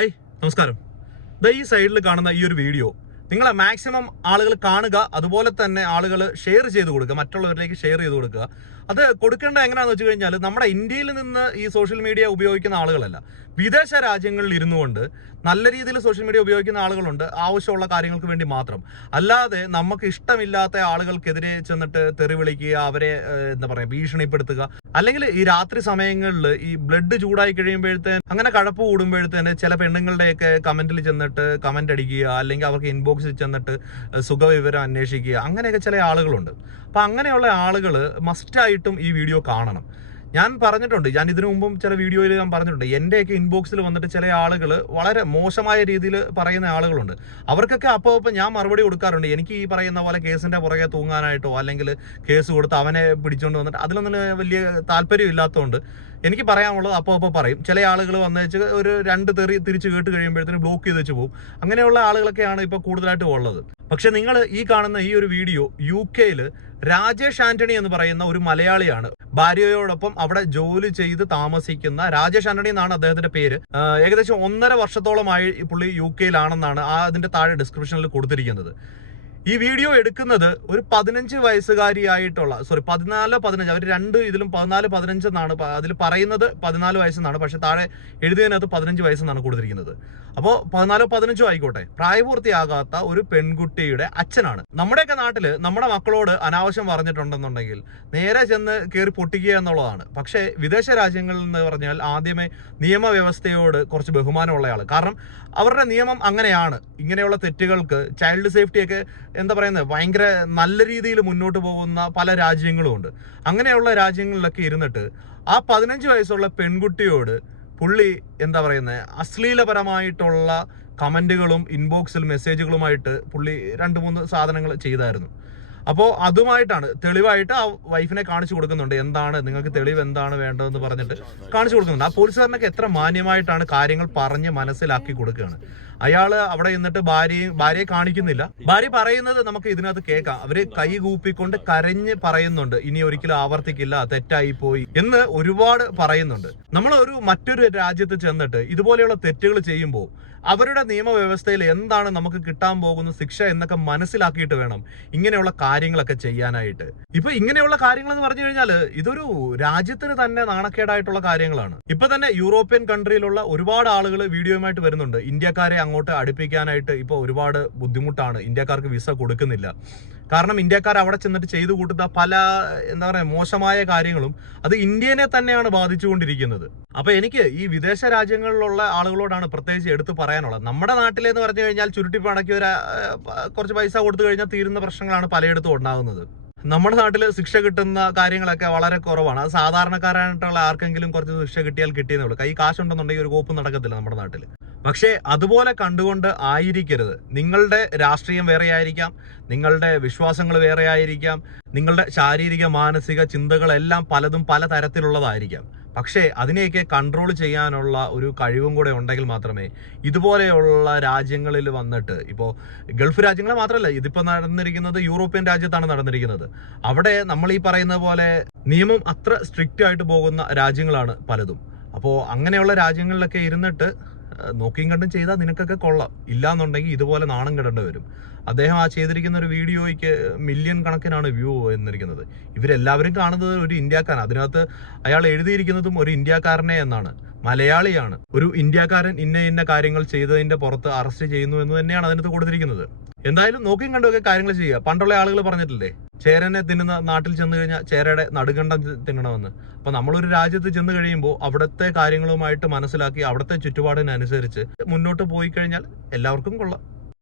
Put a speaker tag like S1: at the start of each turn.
S1: Hi നമസ്കാരം. ദാ ഈ സൈഡിൽ കാണുന്ന ഈ ഒരു വീഡിയോ നിങ്ങളെ മാക്സിമം ആളുകൾ കാണുക അതുപോലെ തന്നെ ആളുകൾ ഷെയർ ചെയ്ത് കൊടുക്കുക മറ്റുള്ളവരിലേക്ക് ഷെയർ ചെയ്ത് കൊടുക്കുക. അത് കൊടുക്കേണ്ട എങ്ങനെയാണെന്ന് വെച്ച് കഴിഞ്ഞാൽ നമ്മുടെ ഇന്ത്യയിൽ നിന്ന് ഈ സോഷ്യൽ മീഡിയ ഉപയോഗിക്കുന്ന ആളുകളല്ല. വിദേശ രാജ്യങ്ങളിൽ ഇരുന്നു കൊണ്ട് നല്ല രീതിയിൽ സോഷ്യൽ മീഡിയ ഉപയോഗിക്കുന്ന ആളുകളുണ്ട് ആവശ്യമുള്ള കാര്യങ്ങൾക്ക് വേണ്ടി മാത്രം. അല്ലാതെ നമുക്ക് ഇഷ്ടമില്ലാത്ത ആളുകൾക്കെതിരെ ചെന്നിട്ട് തെറി വിളിക്കുക അവരെ എന്താ പറയുക ഭീഷണിപ്പെടുത്തുക. അല്ലെങ്കിൽ ഈ രാത്രി സമയങ്ങളിൽ ഈ ബ്ലഡ് ചൂടായി കഴിയുമ്പോഴത്തേന് അങ്ങനെ കഴപ്പ് കൂടുമ്പോഴത്തേന് ചില പെണ്ണുങ്ങളുടെയൊക്കെ കമന്റിൽ ചെന്നിട്ട് കമന്റ് അടിക്കുക അല്ലെങ്കിൽ അവർക്ക് ഇൻബോക്സിൽ ചെന്നിട്ട് സുഖവിവരം അന്വേഷിക്കുക അങ്ങനെയൊക്കെ ചില ആളുകളുണ്ട്. അപ്പം അങ്ങനെയുള്ള ആളുകൾ മസ്റ്റായിട്ടും ഈ വീഡിയോ കാണണം. ഞാൻ പറഞ്ഞിട്ടുണ്ട് ഞാൻ ഇതിനു മുമ്പും ചില വീഡിയോയിൽ ഞാൻ പറഞ്ഞിട്ടുണ്ട് എന്റെയൊക്കെ ഇൻബോക്സിൽ വന്നിട്ട് ചില ആളുകൾ വളരെ മോശമായ രീതിയിൽ പറയുന്ന ആളുകളുണ്ട്. അവർക്കൊക്കെ അപ്പോൾ അപ്പോൾ ഞാൻ മറുപടി കൊടുക്കാറുണ്ട്. എനിക്ക് ഈ പറയുന്ന പോലെ കേസിന്റെ പുറകെ തൂങ്ങാനായിട്ടോ അല്ലെങ്കിൽ കേസ് കൊടുത്ത് അവനെ പിടിച്ചുകൊണ്ട് വന്നിട്ട് അതിലൊന്നും വലിയ താല്പര്യം ഇല്ലാത്തതുകൊണ്ട് എനിക്ക് പറയാനുള്ളത് അപ്പോൾ അപ്പോൾ പറയും. ചില ആളുകൾ വന്നേച്ച് ഒരു രണ്ട് തെറി തിരിച്ച് കേട്ട് കഴിയുമ്പോഴത്തേന് ബ്ലോക്ക് ചെയ്ത് വെച്ച് പോകും അങ്ങനെയുള്ള ആളുകളൊക്കെയാണ് ഇപ്പോൾ കൂടുതലായിട്ടും ഉള്ളത്. പക്ഷെ നിങ്ങൾ ഈ കാണുന്ന ഈ ഒരു വീഡിയോ യു കെയിൽ രാജേഷ് ആന്റണി എന്ന് പറയുന്ന ഒരു മലയാളിയാണ്. ഭാര്യയോടൊപ്പം അവിടെ ജോലി ചെയ്ത് താമസിക്കുന്ന രാജേഷ് ആന്റണി എന്നാണ് അദ്ദേഹത്തിന്റെ പേര്. ഏകദേശം ഒന്നര വർഷത്തോളമായി പുള്ളി യു കെയിലാണെന്നാണ് ആ അതിന്റെ താഴെ ഡിസ്ക്രിപ്ഷനിൽ കൊടുത്തിരിക്കുന്നത്. ഈ വീഡിയോ എടുക്കുന്നത് ഒരു പതിനഞ്ച് വയസ്സുകാരിയായിട്ടുള്ള സോറി പതിനാല് പതിനഞ്ച് അവർ രണ്ട് ഇതിലും പതിനാല് പതിനഞ്ച് എന്നാണ് അതിൽ പറയുന്നത് പതിനാല് വയസ്സെന്നാണ് പക്ഷെ താഴെ എഴുതിയതിനകത്ത് പതിനഞ്ച് വയസ്സെന്നാണ് കൊടുത്തിരിക്കുന്നത്. അപ്പോൾ പതിനാലോ പതിനഞ്ചോ ആയിക്കോട്ടെ. പ്രായപൂർത്തിയാകാത്ത ഒരു പെൺകുട്ടിയുടെ അച്ഛനാണ്. നമ്മുടെയൊക്കെ നാട്ടിൽ നമ്മുടെ മക്കളോട് അനാവശ്യം പറഞ്ഞിട്ടുണ്ടെന്നുണ്ടെങ്കിൽ നേരെ ചെന്ന് കയറി പൊട്ടിക്കുക എന്നുള്ളതാണ്. പക്ഷേ വിദേശ രാജ്യങ്ങളിൽ നിന്ന് പറഞ്ഞാൽ ആദ്യമേ നിയമവ്യവസ്ഥയോട് കുറച്ച് ബഹുമാനമുള്ള ആൾ കാരണം അവരുടെ നിയമം അങ്ങനെയാണ്. ഇങ്ങനെയുള്ള തെറ്റുകൾക്ക് ചൈൽഡ് സേഫ്റ്റി ഒക്കെ എന്താ പറയുന്നത് ഭയങ്കര നല്ല രീതിയിൽ മുന്നോട്ട് പോകുന്ന പല രാജ്യങ്ങളും ഉണ്ട്. അങ്ങനെയുള്ള രാജ്യങ്ങളിലൊക്കെ ഇരുന്നിട്ട് ആ പതിനഞ്ച് വയസ്സുള്ള പെൺകുട്ടിയോട് പുള്ളി എന്താ പറയുന്നത് അശ്ലീലപരമായിട്ടുള്ള കമന്റുകളും ഇൻബോക്സിൽ മെസ്സേജുകളുമായിട്ട് പുള്ളി രണ്ട് മൂന്ന് സാധനങ്ങൾ ചെയ്തായിരുന്നു. അപ്പോൾ അതുമായിട്ടാണ് തെളിവായിട്ട് ആ വൈഫിനെ കാണിച്ചു കൊടുക്കുന്നുണ്ട്. എന്താണ് നിങ്ങൾക്ക് തെളിവ് എന്താണ് വേണ്ടതെന്ന് പറഞ്ഞിട്ട് കാണിച്ചു കൊടുക്കുന്നുണ്ട്. ആ പോലീസുകാരനൊക്കെ എത്ര മാന്യമായിട്ടാണ് കാര്യങ്ങൾ പറഞ്ഞ് മനസ്സിലാക്കി കൊടുക്കുകയാണ്. അയാൾ അവിടെ നിന്നിട്ട് ഭാര്യയെ ഭാര്യയെ കാണിക്കുന്നില്ല. ഭാര്യ പറയുന്നത് നമുക്ക് ഇതിനകത്ത് കേൾക്കാം. അവർ കൈ കൂപ്പിക്കൊണ്ട് കരഞ്ഞ് പറയുന്നുണ്ട്. ഇനി ഒരിക്കലും ആവർത്തിക്കില്ല തെറ്റായി പോയി എന്ന് ഒരുപാട് പറയുന്നുണ്ട്. നമ്മൾ ഒരു മറ്റൊരു രാജ്യത്ത് ചെന്നിട്ട് ഇതുപോലെയുള്ള തെറ്റുകൾ ചെയ്യുമ്പോൾ അവരുടെ നിയമവ്യവസ്ഥയിൽ എന്താണ് നമുക്ക് കിട്ടാൻ പോകുന്ന ശിക്ഷ എന്നൊക്കെ മനസ്സിലാക്കിയിട്ട് വേണം ഇങ്ങനെയുള്ള കാര്യങ്ങളൊക്കെ ചെയ്യാനായിട്ട്. ഇപ്പൊ ഇങ്ങനെയുള്ള കാര്യങ്ങൾ എന്ന് പറഞ്ഞു കഴിഞ്ഞാൽ ഇതൊരു രാജ്യത്തിന് തന്നെ നാണക്കേടായിട്ടുള്ള കാര്യങ്ങളാണ്. ഇപ്പൊ തന്നെ യൂറോപ്യൻ കൺട്രിയിലുള്ള ഒരുപാട് ആളുകൾ വീഡിയോയുമായിട്ട് വരുന്നുണ്ട്. ഇന്ത്യക്കാരെ അങ്ങോട്ട് അടുപ്പിക്കാനായിട്ട് ഇപ്പൊ ഒരുപാട് ബുദ്ധിമുട്ടാണ്. ഇന്ത്യക്കാർക്ക് വിസ കൊടുക്കുന്നില്ല. കാരണം ഇന്ത്യക്കാർ അവിടെ ചെന്നിട്ട് ചെയ്തു കൂട്ടുന്ന പല എന്താ പറയുക മോശമായ കാര്യങ്ങളും അത് ഇന്ത്യനെ തന്നെയാണ് ബാധിച്ചുകൊണ്ടിരിക്കുന്നത്. അപ്പൊ എനിക്ക് ഈ വിദേശ രാജ്യങ്ങളിലുള്ള ആളുകളോടാണ് പ്രത്യേകിച്ച് എടുത്തു പറയാനുള്ളത്. നമ്മുടെ നാട്ടിലെന്ന് പറഞ്ഞു കഴിഞ്ഞാൽ ചുരുട്ടി പണക്കി ഒരു കുറച്ച് പൈസ കൊടുത്തു കഴിഞ്ഞാൽ തീരുന്ന പ്രശ്നങ്ങളാണ് പലയിടത്തും ഉണ്ടാകുന്നത്. നമ്മുടെ നാട്ടിൽ ശിക്ഷ കിട്ടുന്ന കാര്യങ്ങളൊക്കെ വളരെ കുറവാണ്. അത് സാധാരണക്കാരായിട്ടുള്ള ആർക്കെങ്കിലും കുറച്ച് ശിക്ഷ കിട്ടിയാൽ കിട്ടിയെന്നുള്ളൂ കൈ കാശുണ്ടെന്നുണ്ടെങ്കിൽ ഒരു കോപ്പ് നടക്കത്തില്ല നമ്മുടെ നാട്ടിൽ പക്ഷേ അതുപോലെ കണ്ടുകൊണ്ട് ആയിരിക്കരുത്. നിങ്ങളുടെ രാഷ്ട്രീയം വേറെ ആയിരിക്കാം നിങ്ങളുടെ വിശ്വാസങ്ങൾ വേറെ ആയിരിക്കാം നിങ്ങളുടെ ശാരീരിക മാനസിക ചിന്തകളെല്ലാം പലതും പല തരത്തിലുള്ളതായിരിക്കാം. പക്ഷേ അതിനെയൊക്കെ കൺട്രോൾ ചെയ്യാനുള്ള ഒരു കഴിവും കൂടെ ഉണ്ടെങ്കിൽ മാത്രമേ ഇതുപോലെയുള്ള രാജ്യങ്ങളിൽ വന്നിട്ട് ഇപ്പോൾ ഗൾഫ് രാജ്യങ്ങൾ മാത്രമല്ല ഇതിപ്പോൾ നടന്നിരിക്കുന്നത് യൂറോപ്യൻ രാജ്യത്താണ് നടന്നിരിക്കുന്നത്. അവിടെ നമ്മൾ ഈ പറയുന്ന പോലെ നിയമം അത്ര സ്ട്രിക്റ്റ് ആയിട്ട് പോകുന്ന രാജ്യങ്ങളാണ് പലതും. അപ്പോൾ അങ്ങനെയുള്ള രാജ്യങ്ങളിലൊക്കെ ഇരുന്നിട്ട് നോക്കിയും കണ്ടും ചെയ്താൽ നിനക്കൊക്കെ കൊള്ളാം. ഇല്ലാന്നുണ്ടെങ്കിൽ ഇതുപോലെ നാണം കിടേണ്ടി വരും. അദ്ദേഹം ആ ചെയ്തിരിക്കുന്ന ഒരു വീഡിയോയ്ക്ക് മില്യൺ കണക്കിനാണ് വ്യൂ എന്നിരിക്കുന്നത് ഇവരെല്ലാവരും കാണുന്നത് ഒരു ഇന്ത്യക്കാരൻ. അതിനകത്ത് അയാൾ എഴുതിയിരിക്കുന്നതും ഒരു ഇന്ത്യക്കാരനെ എന്നാണ്. മലയാളിയാണ്. ഒരു ഇന്ത്യക്കാരൻ ഇന്ന ഇന്ന കാര്യങ്ങൾ ചെയ്തതിന്റെ പുറത്ത് അറസ്റ്റ് ചെയ്യുന്നു എന്ന് തന്നെയാണ് അതിനകത്ത് കൊടുത്തിരിക്കുന്നത്. എന്തായാലും നോക്കിയും കണ്ടുമൊക്കെ കാര്യങ്ങൾ ചെയ്യുക. പണ്ടുള്ള ആളുകൾ പറഞ്ഞിട്ടില്ലേ? ചേരനെ തിന്നുന്ന നാട്ടിൽ ചെന്ന് കഴിഞ്ഞാൽ ചേരയുടെ നടുകണ്ടം തിന്നണമെന്ന്. അപ്പൊ നമ്മളൊരു രാജ്യത്ത് ചെന്ന് കഴിയുമ്പോൾ അവിടുത്തെ കാര്യങ്ങളുമായിട്ട് മനസ്സിലാക്കി അവിടുത്തെ ചുറ്റുപാടിനനുസരിച്ച് മുന്നോട്ട് പോയി കഴിഞ്ഞാൽ എല്ലാവർക്കും കൊള്ളാം.